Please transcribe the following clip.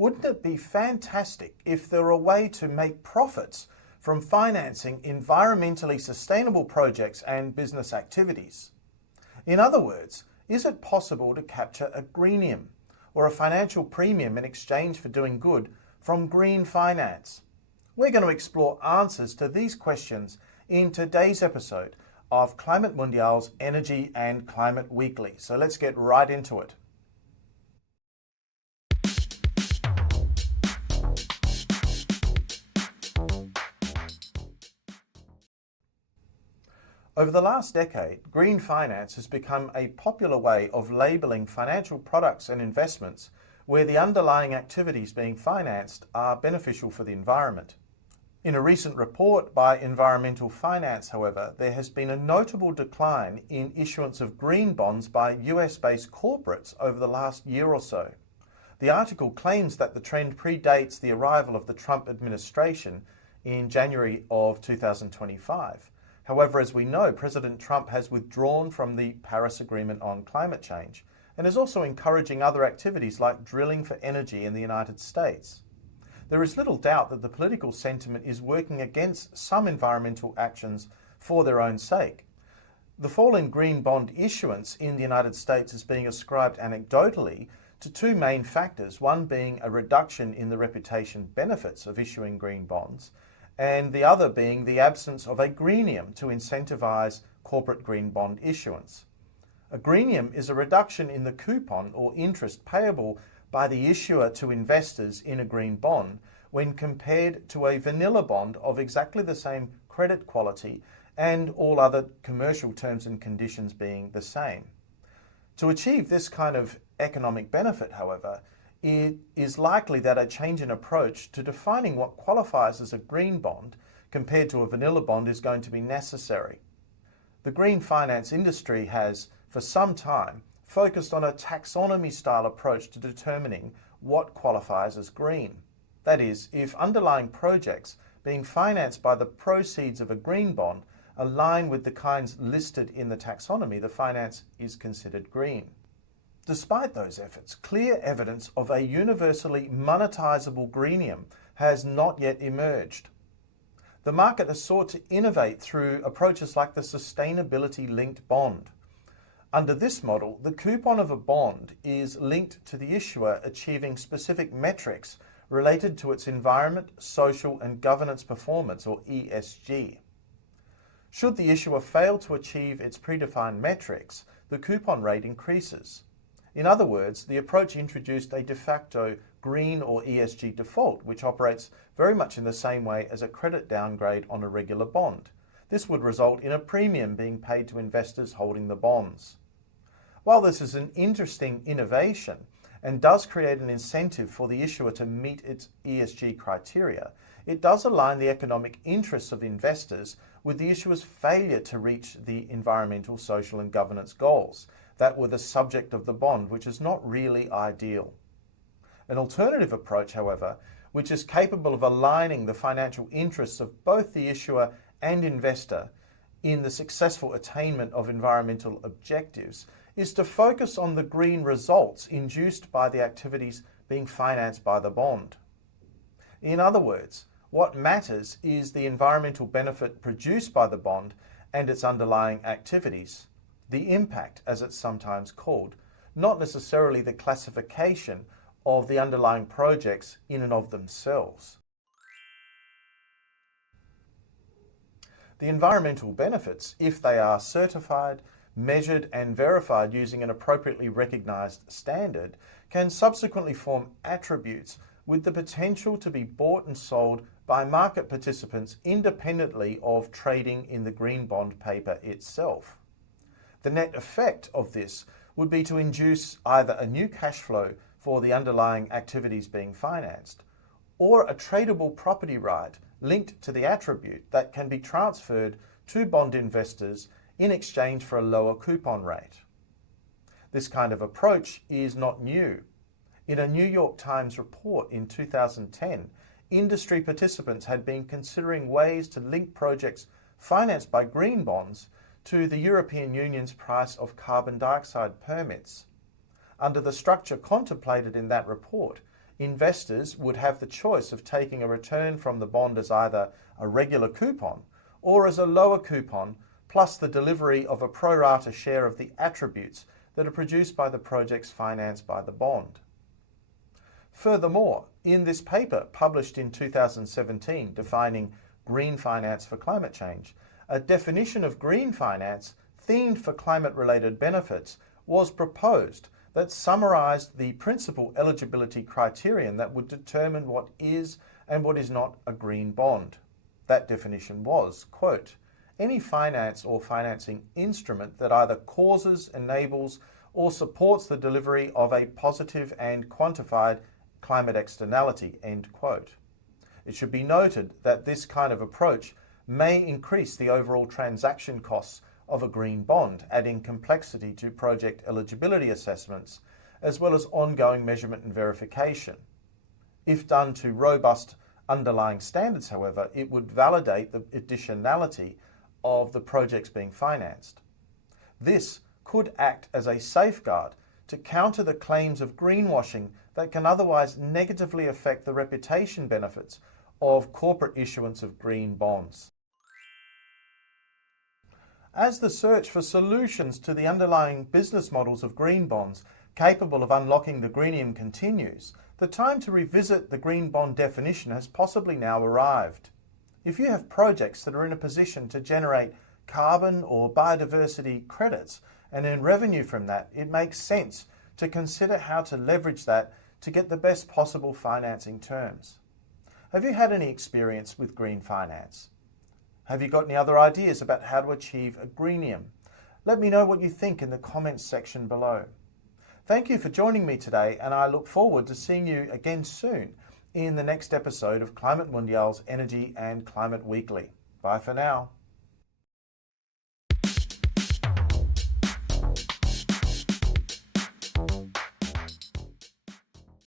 Wouldn't it be fantastic if there were a way to make profits from financing environmentally sustainable projects and business activities? In other words, is it possible to capture a greenium or a financial premium in exchange for doing good from green finance? We're going to explore answers to these questions in today's episode of Climate Mundial's Energy and Climate Weekly. So let's get right into it. Over the last decade, green finance has become a popular way of labeling financial products and investments where the underlying activities being financed are beneficial for the environment. In a recent report by Environmental Finance, however, there has been a notable decline in issuance of green bonds by US-based corporates over the last year or so. The article claims that the trend predates the arrival of the Trump administration in January of 2025. However, as we know, President Trump has withdrawn from the Paris Agreement on climate change and is also encouraging other activities like drilling for energy in the United States. There is little doubt that the political sentiment is working against some environmental actions for their own sake. The fall in green bond issuance in the United States is being ascribed anecdotally to two main factors, one being a reduction in the reputation benefits of issuing green bonds, and the other being the absence of a greenium to incentivize corporate green bond issuance. A greenium is a reduction in the coupon or interest payable by the issuer to investors in a green bond when compared to a vanilla bond of exactly the same credit quality and all other commercial terms and conditions being the same. To achieve this kind of economic benefit, however, it is likely that a change in approach to defining what qualifies as a green bond compared to a vanilla bond is going to be necessary. The green finance industry has, for some time, focused on a taxonomy-style approach to determining what qualifies as green. That is, if underlying projects being financed by the proceeds of a green bond align with the kinds listed in the taxonomy, the finance is considered green. Despite those efforts, clear evidence of a universally monetizable greenium has not yet emerged. The market has sought to innovate through approaches like the sustainability-linked bond. Under this model, the coupon of a bond is linked to the issuer achieving specific metrics related to its environment, social and governance performance, or ESG. Should the issuer fail to achieve its predefined metrics, the coupon rate increases. In other words, the approach introduced a de facto green or ESG default, which operates very much in the same way as a credit downgrade on a regular bond. This would result in a premium being paid to investors holding the bonds. While this is an interesting innovation and does create an incentive for the issuer to meet its ESG criteria, it does align the economic interests of investors with the issuer's failure to reach the environmental, social and governance goals that were the subject of the bond, which is not really ideal. An alternative approach, however, which is capable of aligning the financial interests of both the issuer and investor in the successful attainment of environmental objectives, is to focus on the green results induced by the activities being financed by the bond. In other words, what matters is the environmental benefit produced by the bond and its underlying activities. The impact, as it's sometimes called, not necessarily the classification of the underlying projects in and of themselves. The environmental benefits, if they are certified, measured and verified using an appropriately recognized standard, can subsequently form attributes with the potential to be bought and sold by market participants independently of trading in the green bond paper itself. The net effect of this would be to induce either a new cash flow for the underlying activities being financed, or a tradable property right linked to the attribute that can be transferred to bond investors in exchange for a lower coupon rate. This kind of approach is not new. In a New York Times report in 2010, industry participants had been considering ways to link projects financed by green bonds to the European Union's price of carbon dioxide permits. Under the structure contemplated in that report, investors would have the choice of taking a return from the bond as either a regular coupon or as a lower coupon, plus the delivery of a pro rata share of the attributes that are produced by the projects financed by the bond. Furthermore, in this paper published in 2017 defining green finance for climate change, a definition of green finance themed for climate-related benefits was proposed that summarised the principal eligibility criterion that would determine what is and what is not a green bond. That definition was, quote, any finance or financing instrument that either causes, enables, or supports the delivery of a positive and quantified climate externality, end quote. It should be noted that this kind of approach may increase the overall transaction costs of a green bond, adding complexity to project eligibility assessments, as well as ongoing measurement and verification. If done to robust underlying standards, however, it would validate the additionality of the projects being financed. This could act as a safeguard to counter the claims of greenwashing that can otherwise negatively affect the reputation benefits of corporate issuance of green bonds. As the search for solutions to the underlying business models of green bonds capable of unlocking the greenium continues, the time to revisit the green bond definition has possibly now arrived. If you have projects that are in a position to generate carbon or biodiversity credits and earn revenue from that, it makes sense to consider how to leverage that to get the best possible financing terms. Have you had any experience with green finance? Have you got any other ideas about how to achieve a greenium? Let me know what you think in the comments section below. Thank you for joining me today, and I look forward to seeing you again soon in the next episode of Climate Mundial's Energy and Climate Weekly. Bye for now.